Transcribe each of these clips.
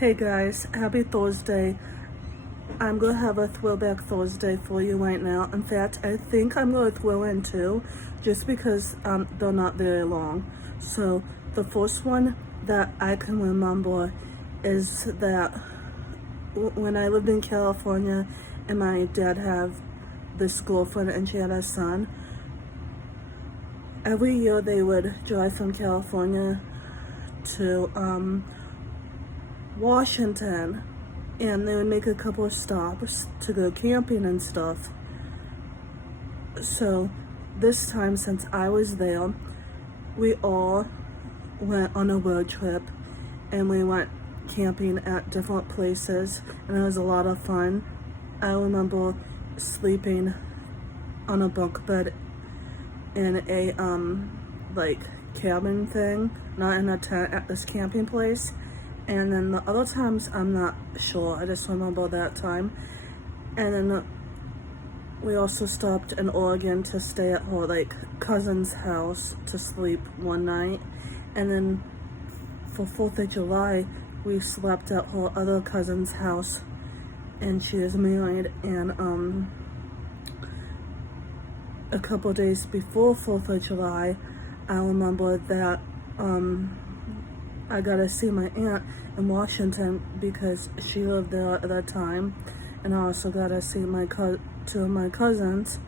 Hey guys, happy Thursday. I'm gonna have a throwback Thursday for you right now. In fact, I think I'm gonna throw in two just because they're not very long. So the first one that I can remember is that when I lived in California and my dad had this girlfriend and she had a son, every year they would drive from California to Washington, and they would make a couple of stops to go camping and stuff. So this time, since I was there, we all went on a road trip and we went camping at different places, and it was a lot of fun. I remember sleeping on a bunk bed in a like cabin thing, not in a tent, at this camping place. And then the other times, I'm not sure. I just remember that time. And then we also stopped in Oregon to stay at her cousin's house to sleep one night. And then for 4th of July, we slept at her other cousin's house, and she is married. And a couple days before 4th of July, I remember that I got to see my aunt in Washington because she lived there at that time, and I also got to see two of my cousins.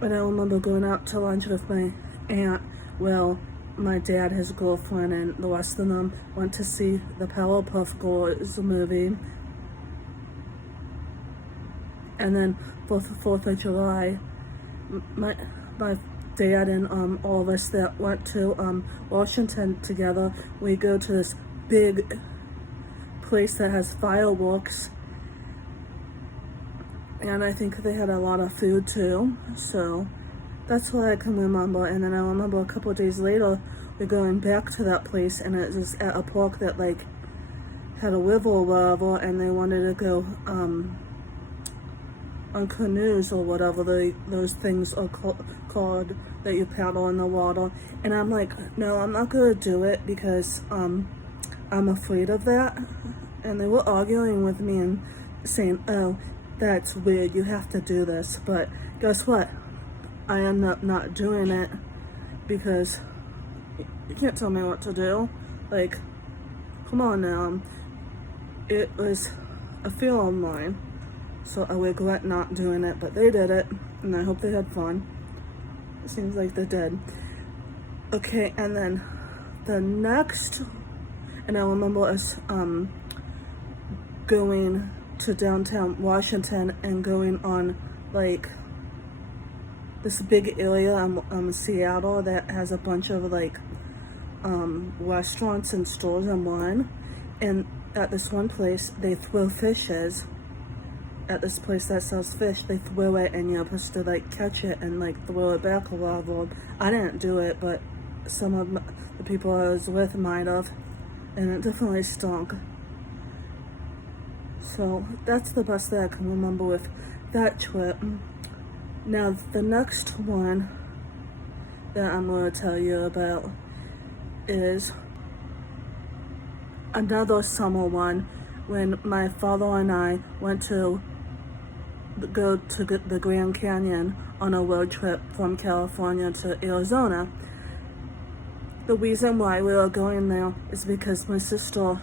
And I remember going out to lunch with my aunt. Well, my dad, his girlfriend, and the rest of them went to see the Powerpuff Girls movie. And then for the 4th of July, my dad and all of us that went to Washington together, we go to this big place that has fireworks, and I think they had a lot of food too. So that's what I can remember. And then I remember a couple of days later, we're going back to that place, and it was at a park that had a river or whatever, and they wanted to go on canoes or whatever those things are called that you paddle in the water. And I'm like, no, I'm not gonna do it because I'm afraid of that. And they were arguing with me and saying, oh, that's weird, you have to do this. But guess what? I end up not doing it because you can't tell me what to do. Come on now. It was a fear of mine. So I regret not doing it, but they did it, and I hope they had fun. It seems like they did. Okay, and then the next, and I remember us going to downtown Washington and going on this big area in Seattle that has a bunch of restaurants and stores in one. And at this one place, they throw fishes. At this place that sells fish, they throw it, and you're supposed to catch it and throw it back or whatever. I didn't do it, but some of the people I was with might have, and it definitely stunk. So that's the best that I can remember with that trip. Now the next one that I'm going to tell you about is another summer one, when my father and I went to go to the Grand Canyon on a road trip from California to Arizona. The reason why we were going there is because my sister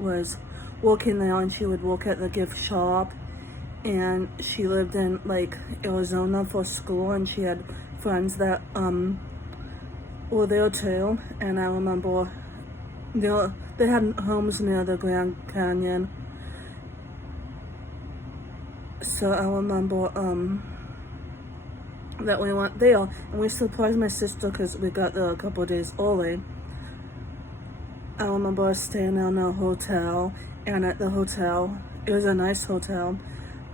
was working there, and she would work at the gift shop, and she lived in Arizona for school, and she had friends that were there too. And I remember they had homes near the Grand Canyon. So I remember that we went there, and we surprised my sister because we got there a couple of days early. I remember us staying in a hotel, and at the hotel, it was a nice hotel.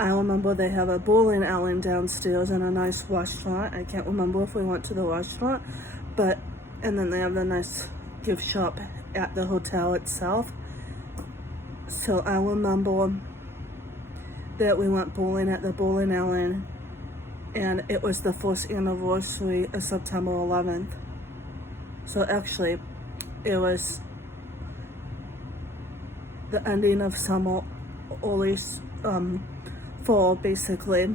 I remember they have a bowling alley downstairs and a nice restaurant. I can't remember if we went to the restaurant, and then they have a nice gift shop at the hotel itself. So I remember that we went bowling at the bowling alley, and it was the first anniversary of September 11th. So actually, it was the ending of summer, early fall, basically.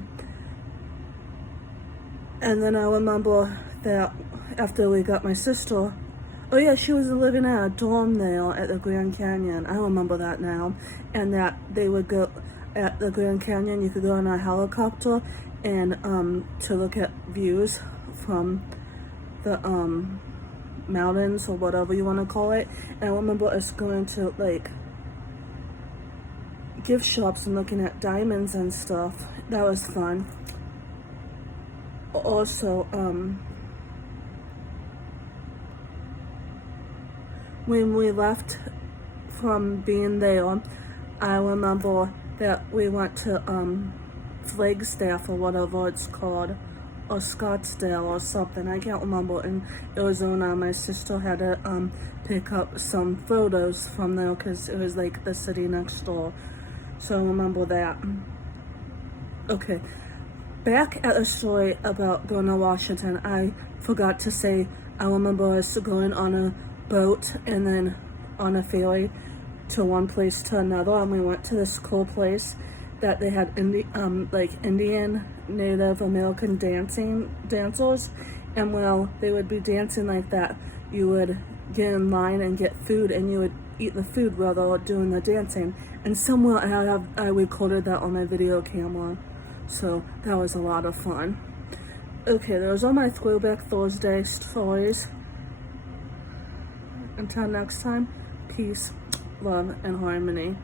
And then I remember that after we got my sister, oh yeah, she was living at a dorm there at the Grand Canyon. I remember that now. And that they would go at the Grand Canyon, you could go on a helicopter and to look at views from the mountains or whatever you want to call it. And I remember us going to like gift shops and looking at diamonds and stuff. That was fun. Also, when we left from being there, I remember that we went to Flagstaff or whatever it's called, or Scottsdale or something. I can't remember. In Arizona, my sister had to pick up some photos from there because it was like the city next door. So I remember that. Okay, back at the story about going to Washington, I forgot to say, I remember us going on a boat and then on a ferry to one place to another, and we went to this cool place that they had like Indian Native American dancers, and while they would be dancing like that, you would get in line and get food, and you would eat the food while they were doing the dancing. And somewhere I recorded that on my video camera, so that was a lot of fun. Okay, those are my Throwback Thursday stories. Until next time, peace, love, and harmony.